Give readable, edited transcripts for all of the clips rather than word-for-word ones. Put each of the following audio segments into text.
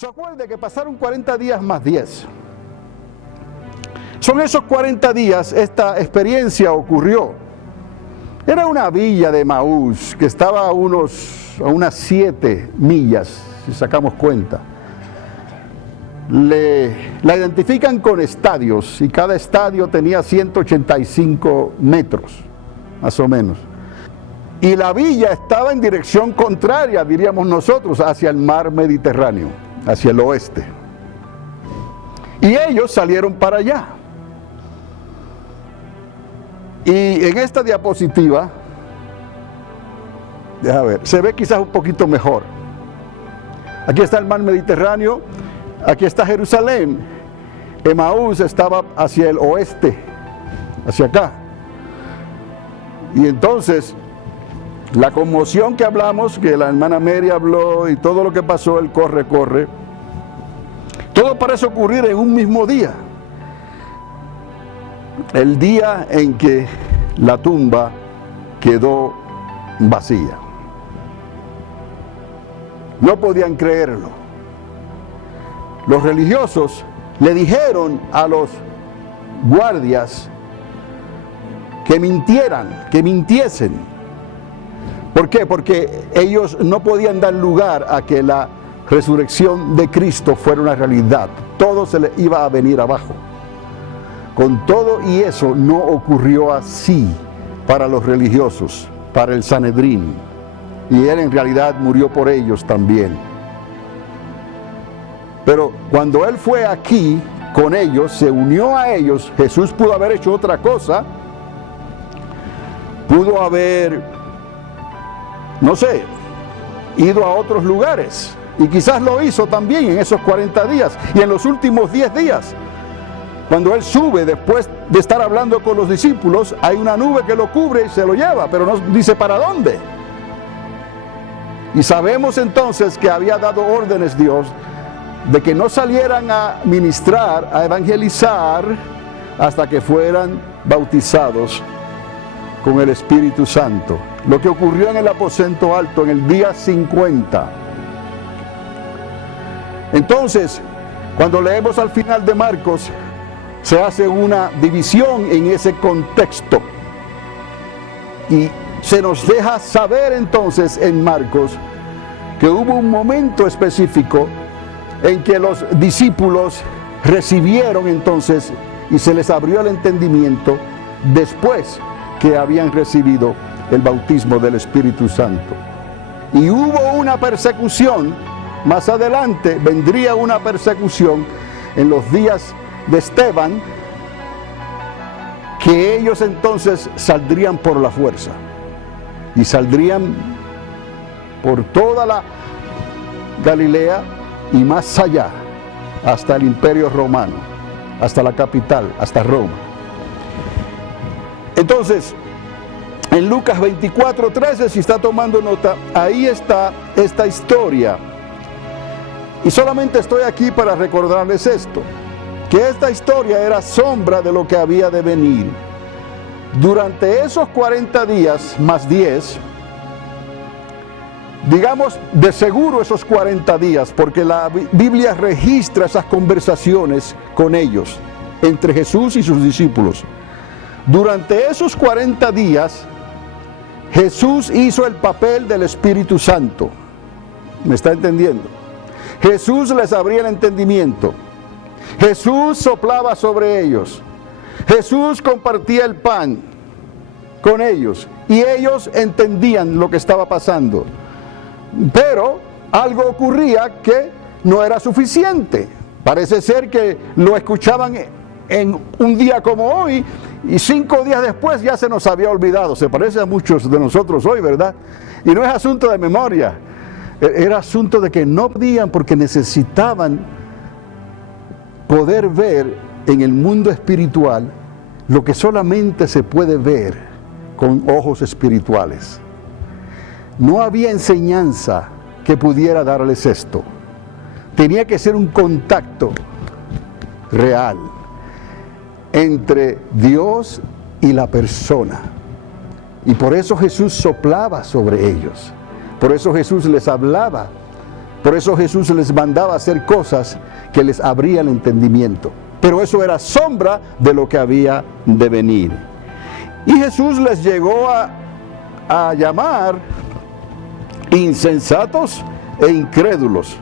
¿Se acuerda que pasaron 40 días más 10? Son esos 40 días, esta experiencia ocurrió. Era una villa de Emaús que estaba a unas 7 millas, si sacamos cuenta. La identifican con estadios y cada estadio tenía 185 metros, más o menos. Y la villa estaba en dirección contraria, diríamos nosotros, hacia el mar Mediterráneo, hacia el oeste. Y ellos salieron para allá. Y en esta diapositiva, déjame ver, se ve quizás un poquito mejor. Aquí está el mar Mediterráneo, aquí está Jerusalén. Emaús estaba hacia el oeste, hacia acá. Y entonces, la conmoción que hablamos, que la hermana Mary habló y todo lo que pasó, el corre, todo parece ocurrir en un mismo día. El día en que la tumba quedó vacía. No podían creerlo. Los religiosos le dijeron a los guardias que mintieran, que mintiesen. ¿Por qué? Porque ellos no podían dar lugar a que la resurrección de Cristo fuera una realidad. Todo se le iba a venir abajo. Con todo y eso no ocurrió así para los religiosos, para el Sanedrín. Y él en realidad murió por ellos también. Pero cuando él fue aquí con ellos, se unió a ellos, Jesús pudo haber hecho otra cosa. Pudo haber, no sé, ido a otros lugares. Y quizás lo hizo también en esos 40 días y en los últimos 10 días. Cuando él sube, después de estar hablando con los discípulos, hay una nube que lo cubre y se lo lleva, pero no dice para dónde. Y sabemos entonces que había dado órdenes Dios de que no salieran a ministrar, a evangelizar, hasta que fueran bautizados con el Espíritu Santo. Lo que ocurrió en el aposento alto en el día 50. Entonces, cuando leemos al final de Marcos, se hace una división en ese contexto. Y se nos deja saber entonces en Marcos que hubo un momento específico en que los discípulos recibieron entonces y se les abrió el entendimiento después que habían recibido el bautismo del Espíritu Santo. Y hubo una persecución, más adelante vendría una persecución en los días de Esteban, que ellos entonces saldrían por la fuerza y saldrían por toda la Galilea y más allá, hasta el Imperio Romano, hasta la capital, hasta Roma. Entonces, en Lucas 24:13, si está tomando nota, ahí está esta historia. Y solamente estoy aquí para recordarles esto, que esta historia era sombra de lo que había de venir. Durante esos 40 días más 10, digamos de seguro esos 40 días, porque la Biblia registra esas conversaciones con ellos, entre Jesús y sus discípulos. Durante esos 40 días, Jesús hizo el papel del Espíritu Santo. ¿Me está entendiendo? Jesús les abría el entendimiento. Jesús soplaba sobre ellos. Jesús compartía el pan con ellos y ellos entendían lo que estaba pasando. Pero algo ocurría que no era suficiente. Parece ser que lo escuchaban en un día como hoy y 5 días después ya se nos había olvidado. Se parece a muchos de nosotros hoy, ¿verdad? Y no es asunto de memoria. Era asunto de que no podían porque necesitaban poder ver en el mundo espiritual lo que solamente se puede ver con ojos espirituales. No había enseñanza que pudiera darles esto. Tenía que ser un contacto real entre Dios y la persona. Y por eso Jesús soplaba sobre ellos. Por eso Jesús les hablaba Por eso Jesús les mandaba hacer cosas que les abrían el entendimiento. Pero eso era sombra de lo que había de venir. Y Jesús les llegó a llamar insensatos e incrédulos.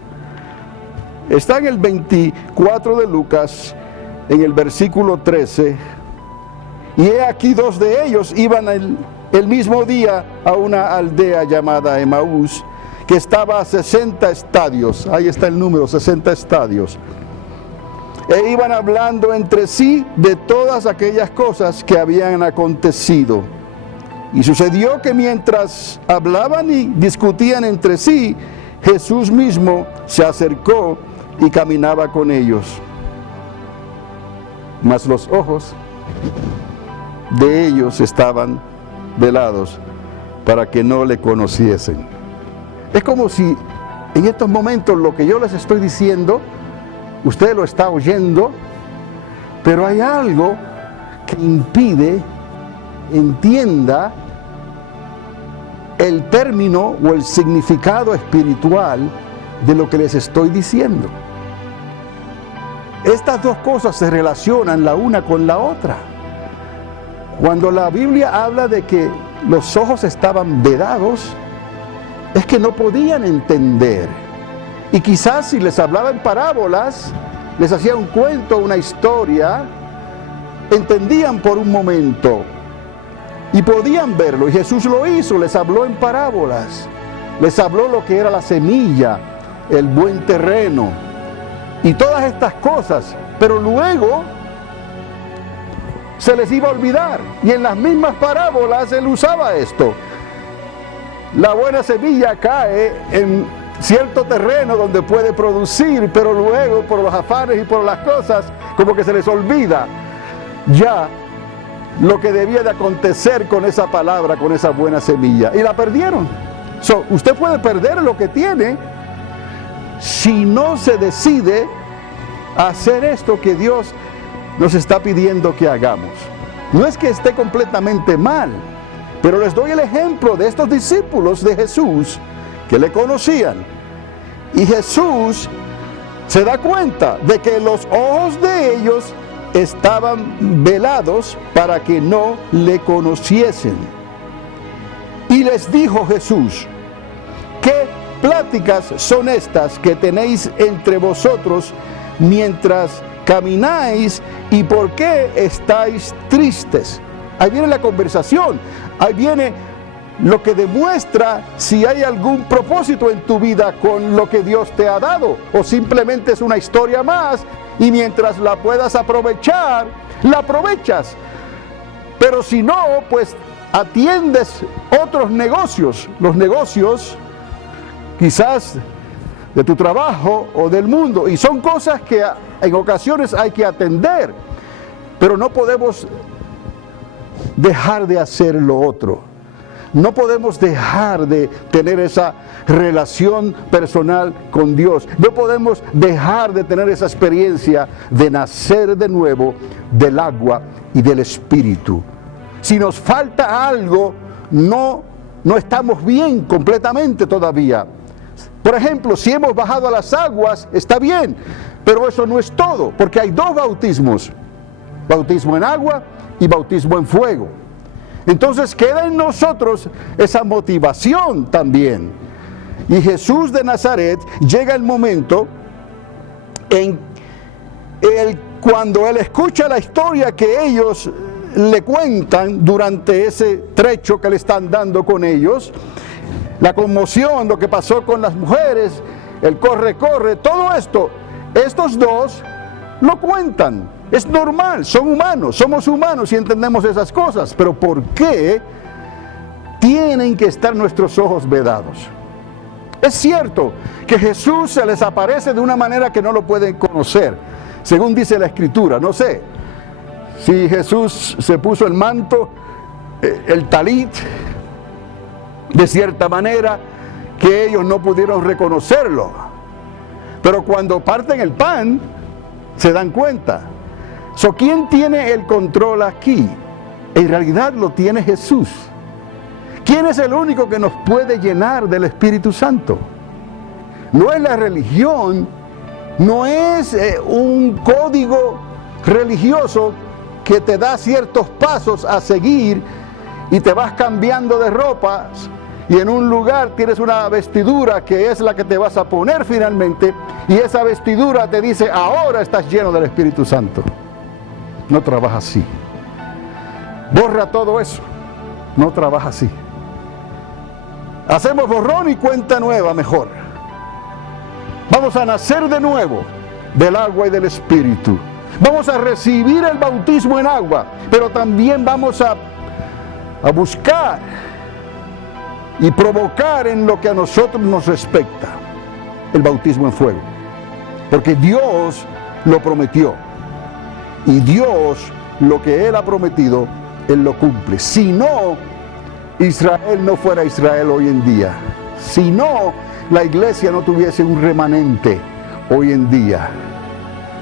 Está en el 24 de Lucas, en el versículo 13. Y he aquí 2 de ellos iban el mismo día a una aldea llamada Emaús, que estaba a 60 estadios. Ahí está el número, 60 estadios. E iban hablando entre sí de todas aquellas cosas que habían acontecido. Y sucedió que mientras hablaban y discutían entre sí, Jesús mismo se acercó y caminaba con ellos. Mas los ojos de ellos estaban velados para que no le conociesen. Es como si en estos momentos lo que yo les estoy diciendo, usted lo está oyendo, pero hay algo que impide entienda el término o el significado espiritual de lo que les estoy diciendo. Estas 2 cosas se relacionan la una con la otra. Cuando la Biblia habla de que los ojos estaban vedados, es que no podían entender. Y quizás si les hablaba en parábolas, les hacía un cuento, una historia, entendían por un momento y podían verlo. Y Jesús lo hizo, les habló en parábolas, les habló lo que era la semilla, el buen terreno y todas estas cosas, pero luego se les iba a olvidar. Y en las mismas parábolas él usaba esto. La buena semilla cae en cierto terreno donde puede producir, pero luego por los afanes y por las cosas, como que se les olvida ya lo que debía de acontecer con esa palabra, con esa buena semilla, y la perdieron. Usted puede perder lo que tiene si no se decide a hacer esto que Dios nos está pidiendo que hagamos. No es que esté completamente mal, pero les doy el ejemplo de estos discípulos de Jesús que le conocían. Y Jesús se da cuenta de que los ojos de ellos estaban velados para que no le conociesen. Y les dijo Jesús: ¿qué pláticas son estas que tenéis entre vosotros mientras camináis, y por qué estáis tristes? Ahí viene la conversación, ahí viene lo que demuestra si hay algún propósito en tu vida con lo que Dios te ha dado, o simplemente es una historia más y mientras la puedas aprovechar, la aprovechas. Pero si no, pues atiendes otros negocios, los negocios quizás de tu trabajo o del mundo, y son cosas que en ocasiones hay que atender, pero no podemos dejar de hacer lo otro. No podemos dejar de tener esa relación personal con Dios. No podemos dejar de tener esa experiencia de nacer de nuevo del agua y del Espíritu. Si nos falta algo, no estamos bien completamente todavía. Por ejemplo, si hemos bajado a las aguas, está bien, pero eso no es todo, porque hay 2 bautismos: bautismo en agua y bautismo en fuego. Entonces queda en nosotros esa motivación también. Y Jesús de Nazaret, llega el momento en cuando Él escucha la historia que ellos le cuentan durante ese trecho que le están dando con ellos, la conmoción, lo que pasó con las mujeres, el corre, todo esto, estos 2 lo cuentan. Es normal, son humanos, somos humanos y entendemos esas cosas, pero ¿por qué tienen que estar nuestros ojos vedados? Es cierto que Jesús se les aparece de una manera que no lo pueden conocer, según dice la Escritura. No sé si Jesús se puso el manto, el talit, de cierta manera que ellos no pudieron reconocerlo, pero cuando parten el pan se dan cuenta. ¿Quién tiene el control aquí? En realidad lo tiene Jesús. ¿Quién es el único que nos puede llenar del Espíritu Santo? no es la religión, no es un código religioso que te da ciertos pasos a seguir y te vas cambiando de ropas y en un lugar tienes una vestidura que es la que te vas a poner finalmente y esa vestidura te dice ahora estás lleno del Espíritu Santo. No trabaja así. Borra todo eso. No trabaja así. Hacemos borrón y cuenta nueva mejor. Vamos a nacer de nuevo del agua y del Espíritu. Vamos a recibir el bautismo en agua, pero también vamos a buscar y provocar en lo que a nosotros nos respecta el bautismo en fuego. Porque Dios lo prometió. Y Dios, lo que Él ha prometido, Él lo cumple. Si no, Israel no fuera Israel hoy en día. Si no, la iglesia no tuviese un remanente hoy en día.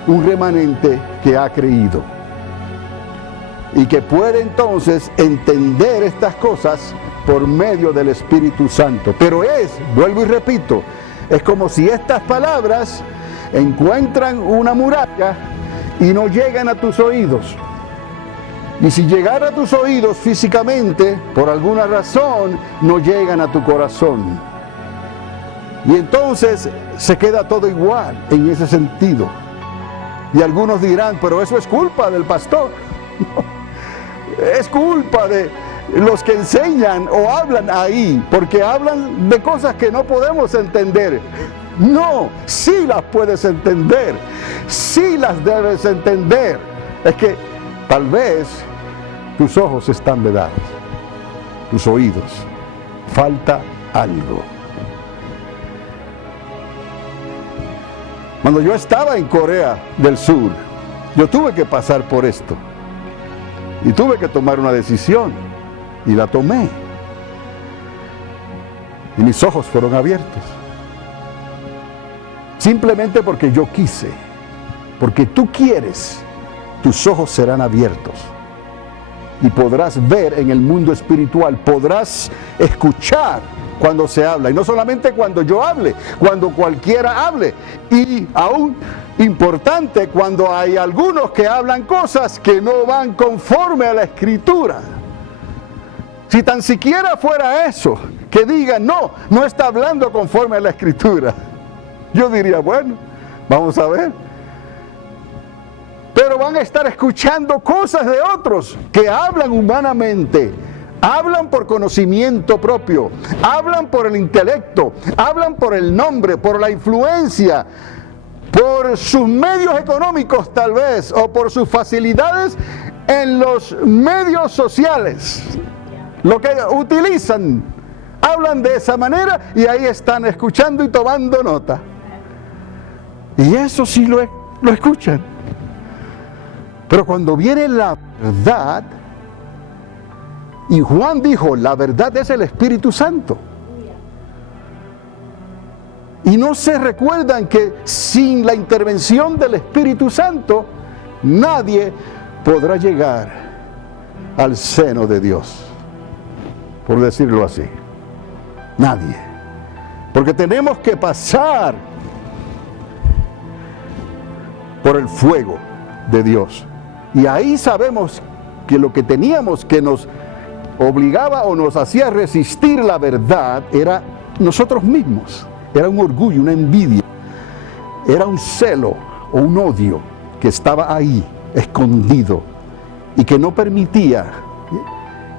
Un remanente que ha creído. Y que puede entonces entender estas cosas por medio del Espíritu Santo. Pero vuelvo y repito, es como si estas palabras encuentran una muralla y no llegan a tus oídos. Y si llegara a tus oídos físicamente, por alguna razón, no llegan a tu corazón. Y entonces se queda todo igual en ese sentido. Y algunos dirán, pero eso es culpa del pastor. No, es culpa de los que enseñan o hablan ahí, porque hablan de cosas que no podemos entender. No, sí las puedes entender, sí las debes entender. Es que tal vez tus ojos están vedados, tus oídos, falta algo. Cuando yo estaba en Corea del Sur, yo tuve que pasar por esto y tuve que tomar una decisión y la tomé y mis ojos fueron abiertos. Simplemente porque yo quise, porque tú quieres, tus ojos serán abiertos y podrás ver en el mundo espiritual, podrás escuchar cuando se habla, y no solamente cuando yo hable, cuando cualquiera hable, y aún importante, cuando hay algunos que hablan cosas que no van conforme a la Escritura. Si tan siquiera fuera eso, que digan, no está hablando conforme a la Escritura, yo diría, bueno, vamos a ver. Pero van a estar escuchando cosas de otros que hablan humanamente, hablan por conocimiento propio, hablan por el intelecto, hablan por el nombre, por la influencia, por sus medios económicos tal vez, o por sus facilidades en los medios sociales. Lo que utilizan, hablan de esa manera y ahí están escuchando y tomando nota. Y eso sí lo escuchan. Pero cuando viene la verdad, y Juan dijo, la verdad es el Espíritu Santo. Y no se recuerdan que sin la intervención del Espíritu Santo, nadie podrá llegar al seno de Dios, por decirlo así. Nadie. Porque tenemos que pasar por el fuego de Dios. Y ahí sabemos que lo que teníamos que nos obligaba o nos hacía resistir la verdad era nosotros mismos. Era un orgullo, una envidia, era un celo o un odio que estaba ahí, escondido, y que no permitía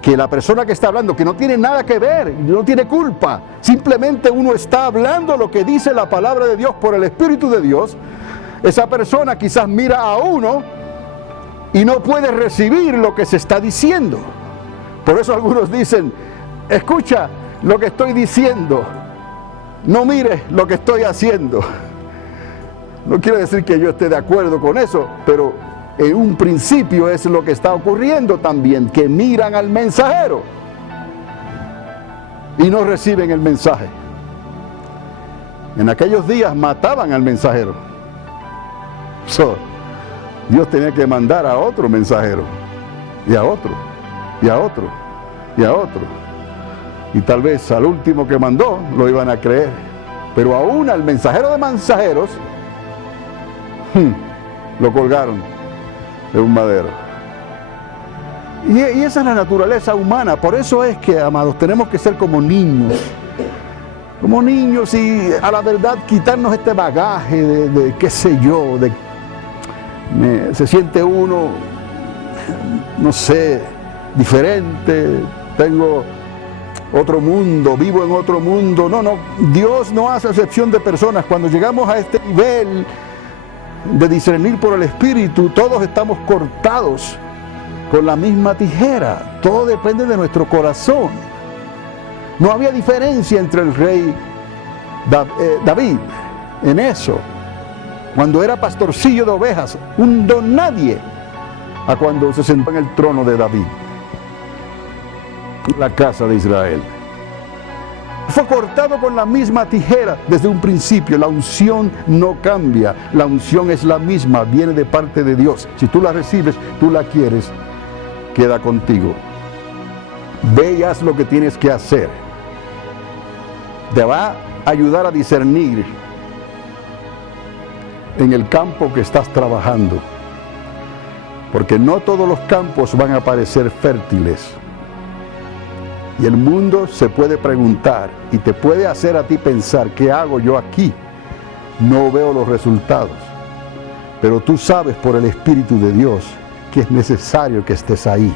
que la persona que está hablando, que no tiene nada que ver, no tiene culpa, simplemente uno está hablando lo que dice la palabra de Dios por el Espíritu de Dios. Esa persona quizás mira a uno y no puede recibir lo que se está diciendo. Por eso algunos dicen, escucha lo que estoy diciendo, no mires lo que estoy haciendo. No quiere decir que yo esté de acuerdo con eso, pero en un principio es lo que está ocurriendo también, que miran al mensajero y no reciben el mensaje. En aquellos días mataban al mensajero. Dios tenía que mandar a otro mensajero, y a otro, y a otro, y a otro. Y tal vez al último que mandó lo iban a creer, Pero aún al mensajero de mensajeros, lo colgaron de un madero. Y esa es la naturaleza humana. Por eso es que, amados, tenemos que ser como niños y a la verdad quitarnos este bagaje de qué sé yo, se siente uno, no sé, diferente, tengo otro mundo, vivo en otro mundo. No, Dios no hace excepción de personas. Cuando llegamos a este nivel de discernir por el Espíritu, todos estamos cortados con la misma tijera. Todo depende de nuestro corazón. No había diferencia entre el rey David en eso, cuando era pastorcillo de ovejas, un don nadie, a cuando se sentó en el trono de David, la casa de Israel. Fue cortado con la misma tijera desde un principio. La unción no cambia, la unción es la misma, viene de parte de Dios. Si tú la recibes, tú la quieres, queda contigo. Ve y haz lo que tienes que hacer. Te va a ayudar a discernir en el campo que estás trabajando, porque no todos los campos van a parecer fértiles. Y el mundo se puede preguntar y te puede hacer a ti pensar, ¿qué hago yo aquí? No veo los resultados. Pero tú sabes por el Espíritu de Dios que es necesario que estés ahí.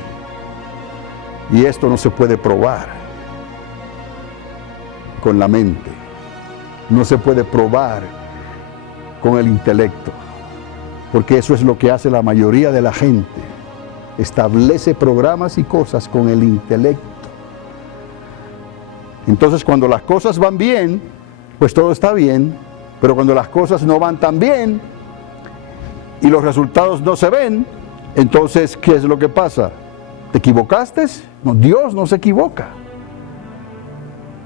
Y esto no se puede probar con la mente. No se puede probar con el intelecto. Porque eso es lo que hace la mayoría de la gente. Establece programas y cosas con el intelecto. Entonces cuando las cosas van bien, pues todo está bien, pero cuando las cosas no van tan bien y los resultados no se ven, entonces ¿qué es lo que pasa? ¿Te equivocaste? No, Dios no se equivoca.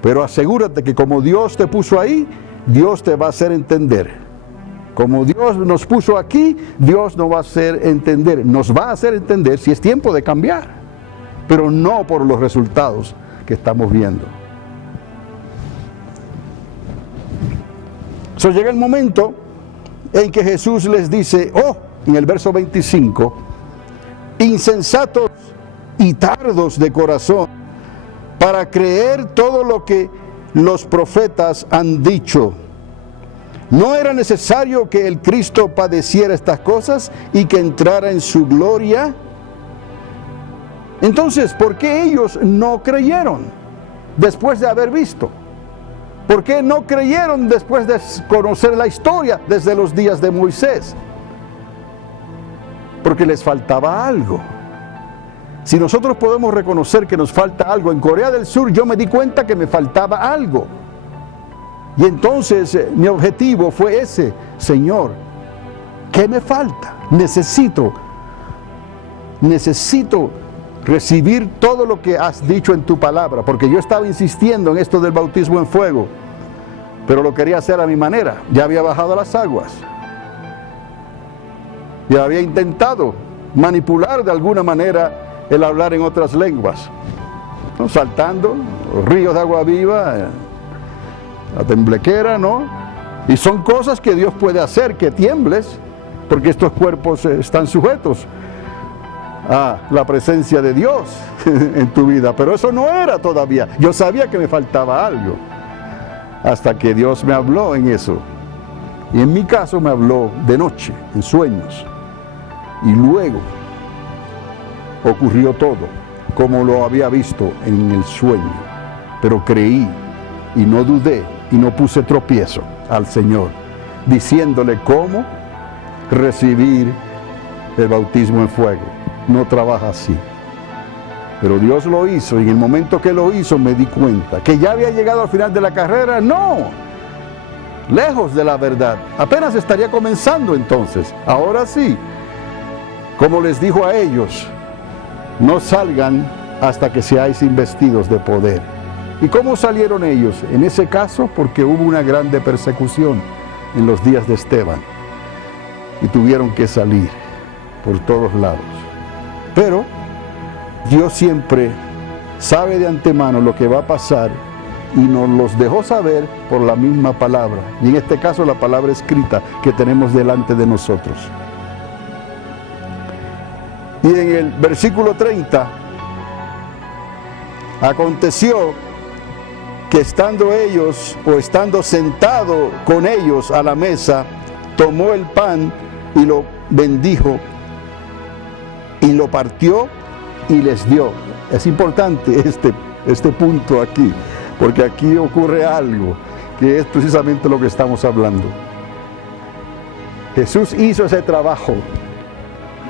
Pero asegúrate que como Dios te puso ahí, Dios te va a hacer entender. Como Dios nos puso aquí, Dios nos va a hacer entender. Nos va a hacer entender si es tiempo de cambiar, pero no por los resultados que estamos viendo. Llega el momento en que Jesús les dice, en el verso 25, insensatos y tardos de corazón para creer todo lo que los profetas han dicho. ¿No era necesario que el Cristo padeciera estas cosas y que entrara en su gloria? Entonces, ¿por qué ellos no creyeron después de haber visto? ¿Por qué no creyeron después de conocer la historia desde los días de Moisés? Porque les faltaba algo. Si nosotros podemos reconocer que nos falta algo, en Corea del Sur yo me di cuenta que me faltaba algo. Y entonces mi objetivo fue ese: Señor, ¿qué me falta? Necesito recibir todo lo que has dicho en tu palabra, porque yo estaba insistiendo en esto del bautismo en fuego, pero lo quería hacer a mi manera. Ya había bajado las aguas, ya había intentado manipular de alguna manera el hablar en otras lenguas, ¿no? Saltando los ríos de agua viva, la temblequera, ¿no? Y son cosas que Dios puede hacer, que tiembles, porque estos cuerpos están sujetos a la presencia de Dios en tu vida. Pero eso no era todavía. Yo sabía que me faltaba algo, hasta que Dios me habló en eso. Y en mi caso me habló de noche, en sueños. Y luego ocurrió todo como lo había visto en el sueño. Pero creí y no dudé y no puse tropiezo al Señor, diciéndole cómo recibir el bautismo en fuego. No trabaja así. Pero Dios lo hizo, y en el momento que lo hizo me di cuenta que ya había llegado al final de la carrera. No, lejos de la verdad. Apenas estaría comenzando entonces. Ahora sí, como les dijo a ellos, no salgan hasta que seáis investidos de poder. ¿Y cómo salieron ellos? En ese caso, porque hubo una grande persecución en los días de Esteban, y tuvieron que salir por todos lados. Pero Dios siempre sabe de antemano lo que va a pasar y nos los dejó saber por la misma palabra, y en este caso la palabra escrita que tenemos delante de nosotros. Y en el versículo 30, aconteció que estando ellos, o estando sentado con ellos a la mesa, tomó el pan y lo bendijo, y lo partió y les dio. Es importante este punto aquí, porque aquí ocurre algo que es precisamente lo que estamos hablando. Jesús hizo ese trabajo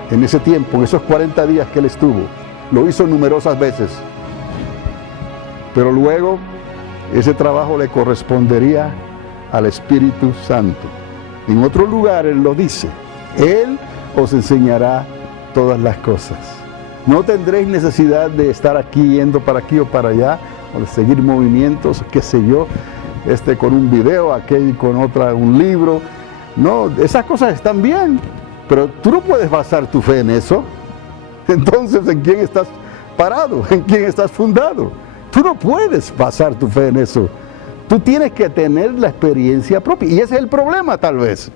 en ese tiempo, en esos 40 días que Él estuvo. Lo hizo numerosas veces. Pero luego ese trabajo le correspondería al Espíritu Santo. En otro lugar Él lo dice: Él os enseñará todas las cosas. No tendréis necesidad de estar aquí, yendo para aquí o para allá, o de seguir movimientos, qué sé yo, con un video, aquel con un libro. No, esas cosas están bien, pero tú no puedes basar tu fe en eso. Entonces, ¿en quién estás parado? ¿En quién estás fundado? Tú no puedes basar tu fe en eso. Tú tienes que tener la experiencia propia. Y ese es el problema, tal vez.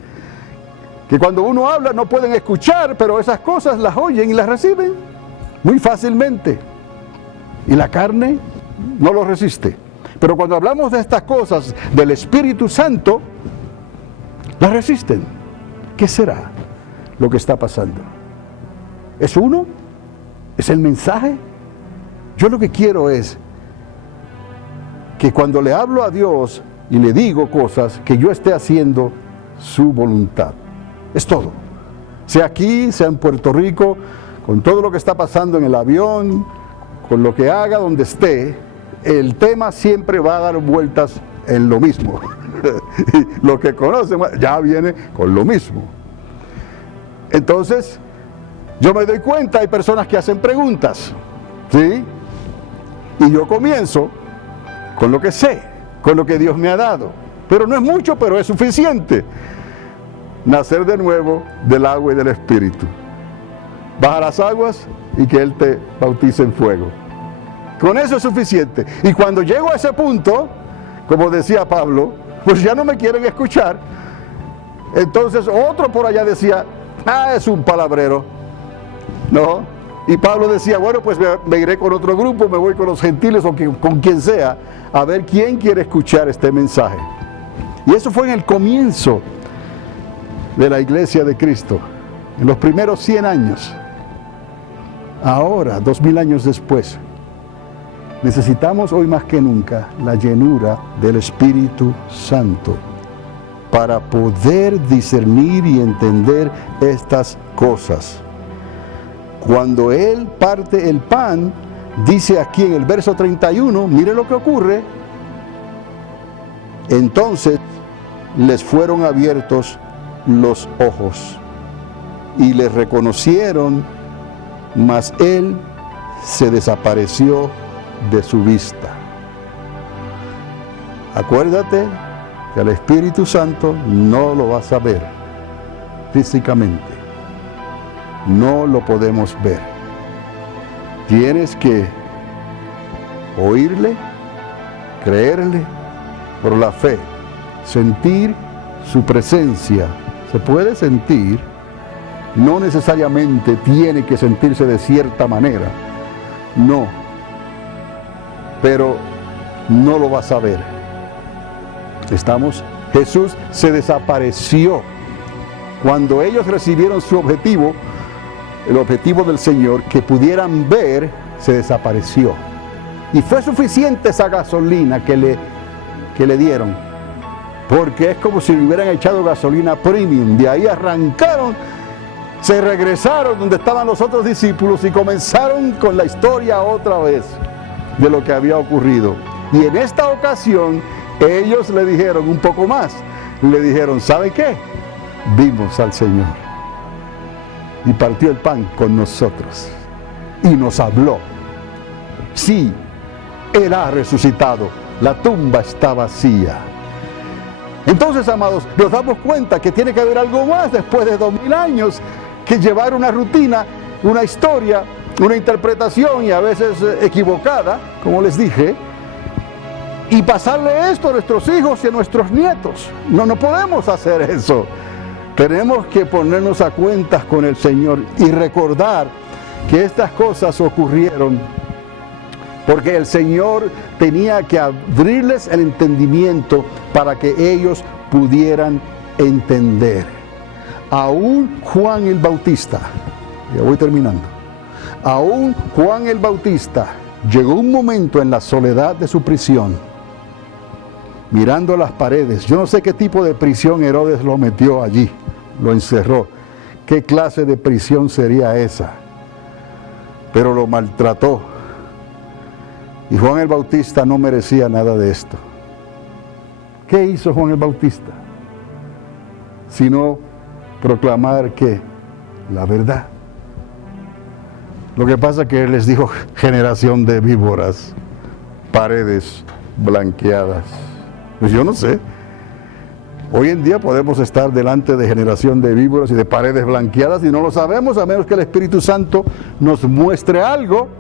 Que cuando uno habla no pueden escuchar, pero esas cosas las oyen y las reciben muy fácilmente. Y la carne no lo resiste. Pero cuando hablamos de estas cosas del Espíritu Santo, las resisten. ¿Qué será lo que está pasando? ¿Es uno? ¿Es el mensaje? Yo lo que quiero es que cuando le hablo a Dios y le digo cosas, que yo esté haciendo su voluntad. Es todo. Sea aquí, sea en Puerto Rico, con todo lo que está pasando en el avión, con lo que haga donde esté, el tema siempre va a dar vueltas en lo mismo. Y lo que conocen ya viene con lo mismo. Entonces, yo me doy cuenta, hay personas que hacen preguntas, ¿sí? Y yo comienzo con lo que sé, con lo que Dios me ha dado. Pero no es mucho, pero es suficiente. Nacer de nuevo del agua y del Espíritu. Baja las aguas y que Él te bautice en fuego. Con eso es suficiente. Y cuando llego a ese punto, como decía Pablo, pues ya no me quieren escuchar. Entonces otro por allá decía: es un palabrero. No. Y Pablo decía: bueno, pues me iré con otro grupo, me voy con los gentiles o con quien sea, a ver quién quiere escuchar este mensaje. Y eso fue en el comienzo de la iglesia de Cristo, en los primeros 100 años. Ahora, 2000 años después, necesitamos hoy más que nunca la llenura del Espíritu Santo para poder discernir y entender estas cosas. Cuando Él parte el pan, dice aquí en el verso 31, mire lo que ocurre: entonces les fueron abiertos los ojos y les reconocieron, mas Él se desapareció de su vista. Acuérdate que al Espíritu Santo no lo vas a ver físicamente. No lo podemos ver. Tienes que oírle, creerle por la fe, sentir su presencia. Se puede sentir, no necesariamente tiene que sentirse de cierta manera, no, pero no lo vas a ver. Jesús se desapareció. Cuando ellos recibieron su objetivo, el objetivo del Señor, que pudieran ver, se desapareció. Y fue suficiente esa gasolina que le dieron, porque es como si le hubieran echado gasolina premium. De ahí arrancaron, se regresaron donde estaban los otros discípulos y comenzaron con la historia otra vez de lo que había ocurrido. Y en esta ocasión ellos le dijeron un poco más. Le dijeron: ¿sabe qué? Vimos al Señor y partió el pan con nosotros y nos habló. Sí, Él ha resucitado, la tumba está vacía. Entonces, amados, nos damos cuenta que tiene que haber algo más después de 2000 años que llevar una rutina, una historia, una interpretación, y a veces equivocada, como les dije, y pasarle esto a nuestros hijos y a nuestros nietos. No podemos hacer eso. Tenemos que ponernos a cuentas con el Señor y recordar que estas cosas ocurrieron porque el Señor tenía que abrirles el entendimiento para que ellos pudieran entender. Aún Juan el Bautista, ya voy terminando, aún Juan el Bautista llegó un momento en la soledad de su prisión, mirando las paredes. Yo no sé qué tipo de prisión Herodes lo metió allí, lo encerró. ¿Qué clase de prisión sería esa? Pero lo maltrató. Y Juan el Bautista no merecía nada de esto. ¿Qué hizo Juan el Bautista? Sino proclamar que la verdad. Lo que pasa es que él les dijo generación de víboras, paredes blanqueadas. Pues yo no sé. Hoy en día podemos estar delante de generación de víboras y de paredes blanqueadas y no lo sabemos a menos que el Espíritu Santo nos muestre algo.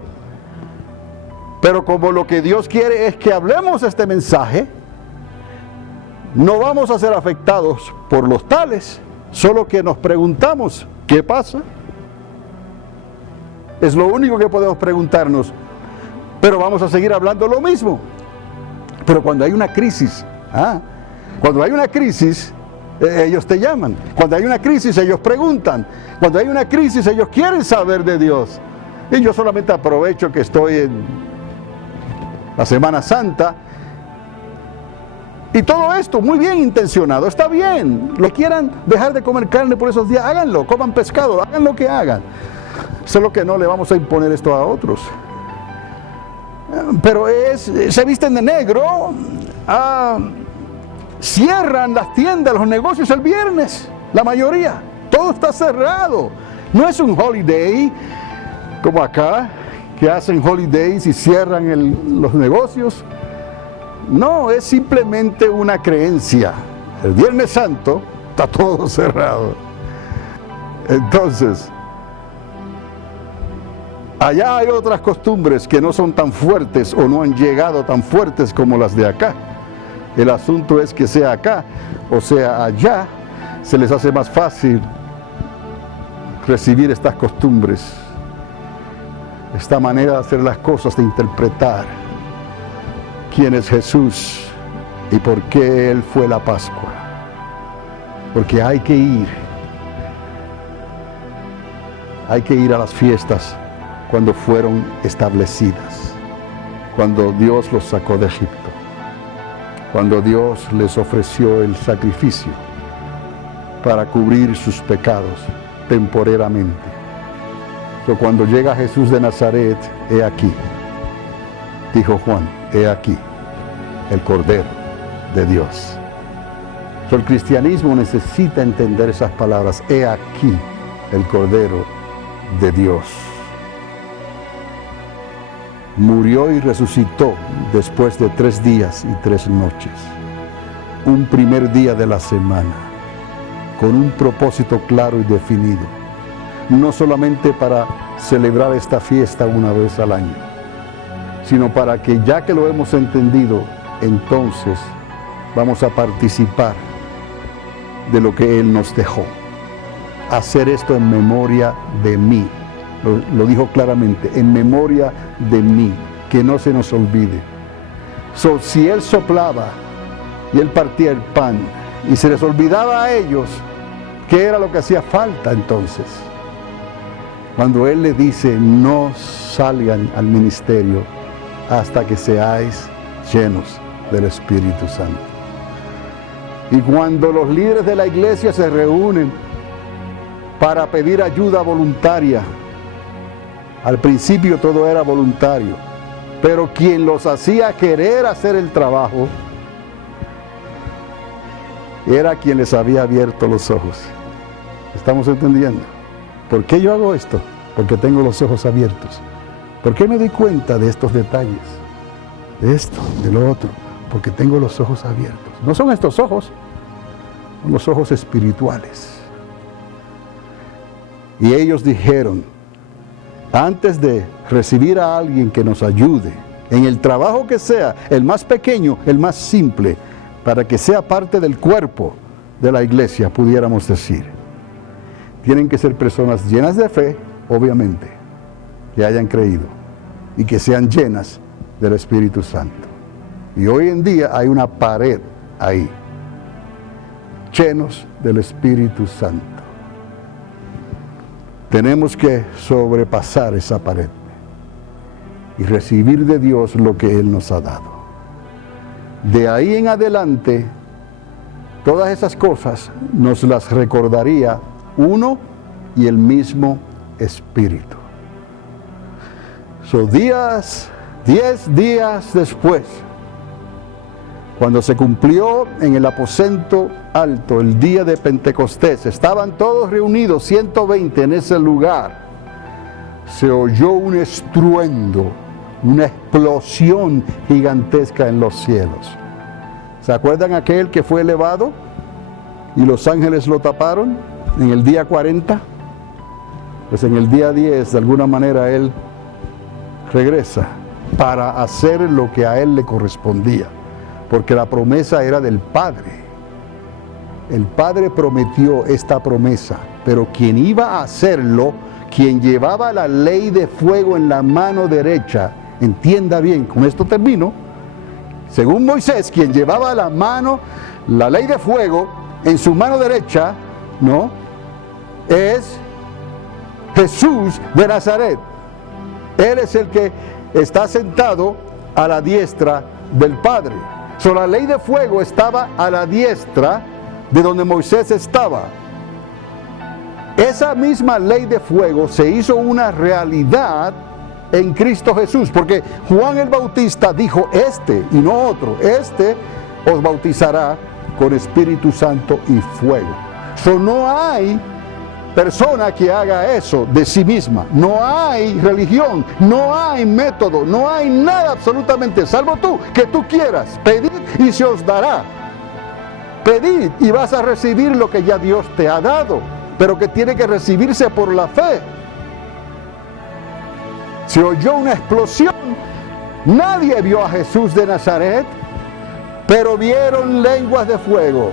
Pero como lo que Dios quiere es que hablemos este mensaje, no vamos a ser afectados por los tales, solo que nos preguntamos, ¿qué pasa? Es lo único que podemos preguntarnos, pero vamos a seguir hablando lo mismo. Pero cuando hay una crisis, ellos te llaman. Cuando hay una crisis, ellos preguntan. Cuando hay una crisis, ellos quieren saber de Dios. Y yo solamente aprovecho que estoy en la Semana Santa, y todo esto muy bien intencionado, está bien. Lo quieran dejar de comer carne por esos días, háganlo, coman pescado, hagan lo que hagan. Solo que no le vamos a imponer esto a otros. Pero se visten de negro, cierran las tiendas, los negocios el viernes, la mayoría, todo está cerrado. No es un holiday como acá, que hacen holidays y cierran los negocios. No, es simplemente una creencia. El Viernes Santo está todo cerrado. Entonces, allá hay otras costumbres que no son tan fuertes o no han llegado tan fuertes como las de acá. El asunto es que sea acá o sea allá, se les hace más fácil recibir estas costumbres, esta manera de hacer las cosas, de interpretar quién es Jesús y por qué Él fue la Pascua. Porque hay que ir a las fiestas cuando fueron establecidas, cuando Dios los sacó de Egipto, cuando Dios les ofreció el sacrificio para cubrir sus pecados temporariamente. Cuando llega Jesús de Nazaret, he aquí, dijo Juan, he aquí, el Cordero de Dios. El cristianismo necesita entender esas palabras, he aquí, el Cordero de Dios. Murió y resucitó después de 3 días y 3 noches, un primer día de la semana, con un propósito claro y definido. No solamente para celebrar esta fiesta una vez al año, sino para que ya que lo hemos entendido, entonces vamos a participar de lo que Él nos dejó. Hacer esto en memoria de mí. Lo dijo claramente, en memoria de mí, que no se nos olvide. Si Él soplaba y Él partía el pan y se les olvidaba a ellos, ¿qué era lo que hacía falta entonces? Cuando Él le dice, no salgan al ministerio hasta que seáis llenos del Espíritu Santo. Y cuando los líderes de la iglesia se reúnen para pedir ayuda voluntaria, al principio todo era voluntario, pero quien los hacía querer hacer el trabajo era quien les había abierto los ojos. ¿Estamos entendiendo? ¿Por qué yo hago esto? Porque tengo los ojos abiertos. ¿Por qué me doy cuenta de estos detalles? De esto, de lo otro. Porque tengo los ojos abiertos. No son estos ojos, son los ojos espirituales. Y ellos dijeron, antes de recibir a alguien que nos ayude, en el trabajo que sea, el más pequeño, el más simple, para que sea parte del cuerpo de la iglesia, pudiéramos decir. Tienen que ser personas llenas de fe, obviamente, que hayan creído y que sean llenas del Espíritu Santo. Y hoy en día hay una pared ahí, llenos del Espíritu Santo. Tenemos que sobrepasar esa pared y recibir de Dios lo que Él nos ha dado. De ahí en adelante, todas esas cosas nos las recordaría uno y el mismo Espíritu. 10 días después, cuando se cumplió en el aposento alto el día de Pentecostés, estaban todos reunidos, 120 en ese lugar, se oyó un estruendo, una explosión gigantesca en los cielos. ¿Se acuerdan aquel que fue elevado y los ángeles lo taparon en el día 40? Pues en el día 10, de alguna manera, él regresa para hacer lo que a él le correspondía, porque la promesa era del Padre. El Padre prometió esta promesa, pero quien iba a hacerlo, quien llevaba la ley de fuego en la mano derecha, entienda bien, con esto termino, según Moisés, quien llevaba la ley de fuego en su mano derecha, ¿no?, es Jesús de Nazaret. Él es el que está sentado a la diestra del Padre. La ley de fuego estaba a la diestra de donde Moisés estaba. Esa misma ley de fuego se hizo una realidad en Cristo Jesús, porque Juan el Bautista dijo, y no otro, os bautizará con Espíritu Santo y fuego. No hay persona que haga eso de sí misma, no hay religión, no hay método, no hay nada absolutamente, salvo tú, que tú quieras. Pedid y se os dará. Pedid y vas a recibir lo que ya Dios te ha dado, pero que tiene que recibirse por la fe. Se oyó una explosión, nadie vio a Jesús de Nazaret, pero vieron lenguas de fuego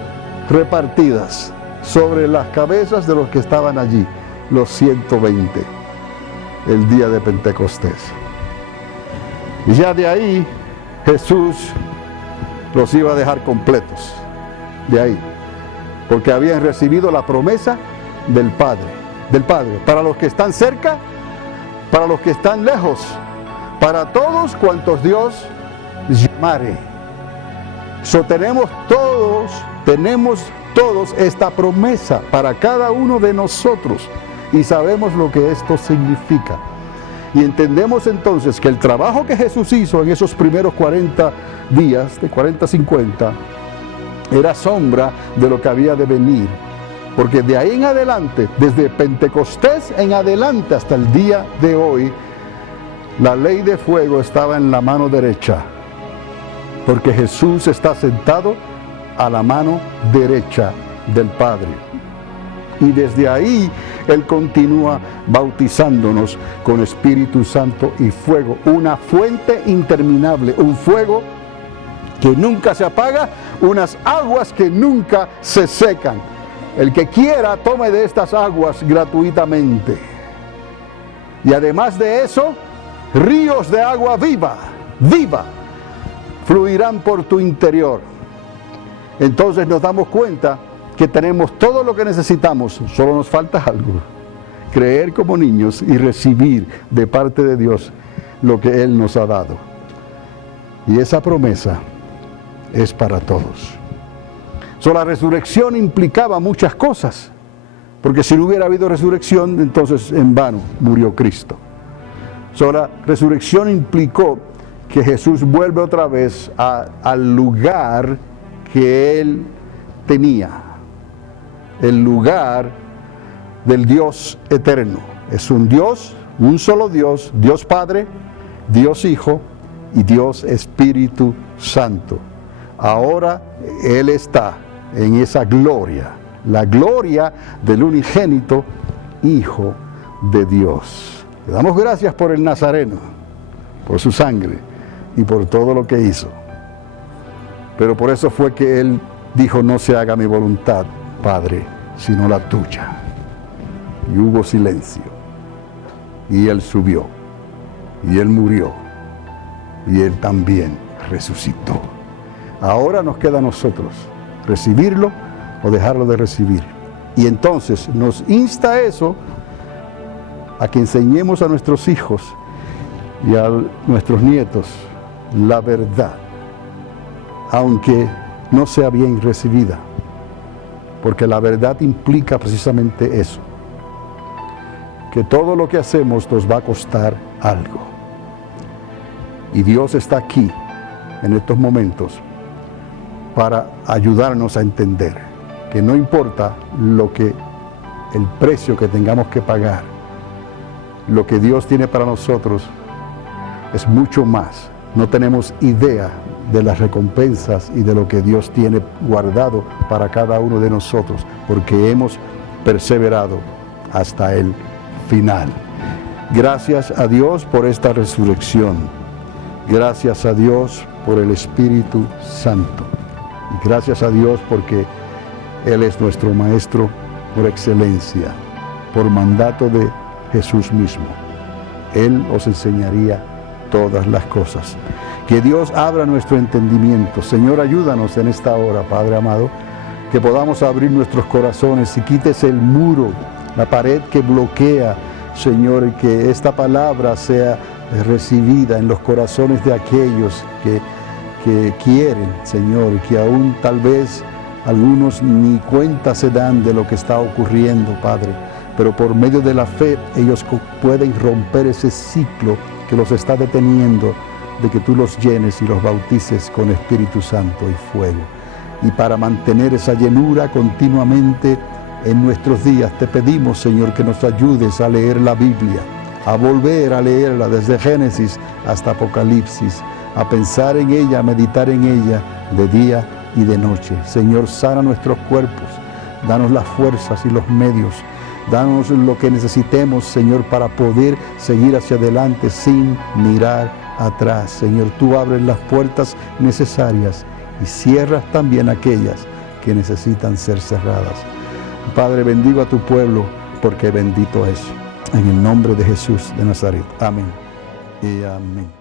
repartidas sobre las cabezas de los que estaban allí, los 120, el día de Pentecostés. Y ya de ahí Jesús los iba a dejar completos, de ahí, porque habían recibido la promesa del Padre, para los que están cerca, para los que están lejos, para todos cuantos Dios llamare. Tenemos todos esta promesa para cada uno de nosotros y sabemos lo que esto significa. Y entendemos entonces que el trabajo que Jesús hizo en esos primeros 40 días, de 40-50, era sombra de lo que había de venir. Porque de ahí en adelante, desde Pentecostés en adelante hasta el día de hoy, la ley de fuego estaba en la mano derecha. Porque Jesús está sentado a la mano derecha del Padre. Y desde ahí Él continúa bautizándonos con Espíritu Santo y fuego. Una fuente interminable, un fuego que nunca se apaga, unas aguas que nunca se secan. El que quiera, tome de estas aguas gratuitamente. Y además de eso, ríos de agua viva, fluirán por tu interior. Entonces nos damos cuenta que tenemos todo lo que necesitamos, solo nos falta algo: creer como niños y recibir de parte de Dios lo que Él nos ha dado. Y esa promesa es para todos. La resurrección implicaba muchas cosas, porque si no hubiera habido resurrección, entonces en vano murió Cristo. La resurrección implicó que Jesús vuelve otra vez al lugar que Él tenía, el lugar del Dios eterno. Es un Dios, un solo Dios, Dios Padre, Dios Hijo y Dios Espíritu Santo. Ahora Él está en esa gloria, la gloria del unigénito Hijo de Dios. Le damos gracias por el Nazareno, por su sangre, y por todo lo que hizo. Pero por eso fue que Él dijo, no se haga mi voluntad, Padre, sino la tuya. Y hubo silencio. Y Él subió. Y Él murió. Y Él también resucitó. Ahora nos queda a nosotros recibirlo o dejarlo de recibir. Y entonces nos insta eso a que enseñemos a nuestros hijos y a nuestros nietos la verdad, aunque no sea bien recibida, porque la verdad implica precisamente eso, que todo lo que hacemos nos va a costar algo. Y Dios está aquí en estos momentos para ayudarnos a entender que no importa el precio que tengamos que pagar, lo que Dios tiene para nosotros es mucho más. No tenemos idea de las recompensas y de lo que Dios tiene guardado para cada uno de nosotros, porque hemos perseverado hasta el final. Gracias a Dios por esta resurrección. Gracias a Dios por el Espíritu Santo. Y gracias a Dios porque Él es nuestro Maestro por excelencia, por mandato de Jesús mismo. Él os enseñaría todas las cosas. Que Dios abra nuestro entendimiento. Señor, ayúdanos en esta hora, Padre amado, que podamos abrir nuestros corazones y quites el muro, la pared que bloquea, Señor, y que esta palabra sea recibida en los corazones de aquellos que quieren, Señor, y que aún tal vez algunos ni cuenta se dan de lo que está ocurriendo, Padre, pero por medio de la fe ellos pueden romper ese ciclo que los está deteniendo de que tú los llenes y los bautices con Espíritu Santo y fuego. Y para mantener esa llenura continuamente en nuestros días, te pedimos, Señor, que nos ayudes a leer la Biblia, a volver a leerla desde Génesis hasta Apocalipsis, a pensar en ella, a meditar en ella de día y de noche. Señor, sana nuestros cuerpos, danos las fuerzas y los medios, danos lo que necesitemos, Señor, para poder seguir hacia adelante sin mirar atrás. Señor, tú abres las puertas necesarias y cierras también aquellas que necesitan ser cerradas. Padre, bendigo a tu pueblo porque bendito es. En el nombre de Jesús de Nazaret. Amén y amén.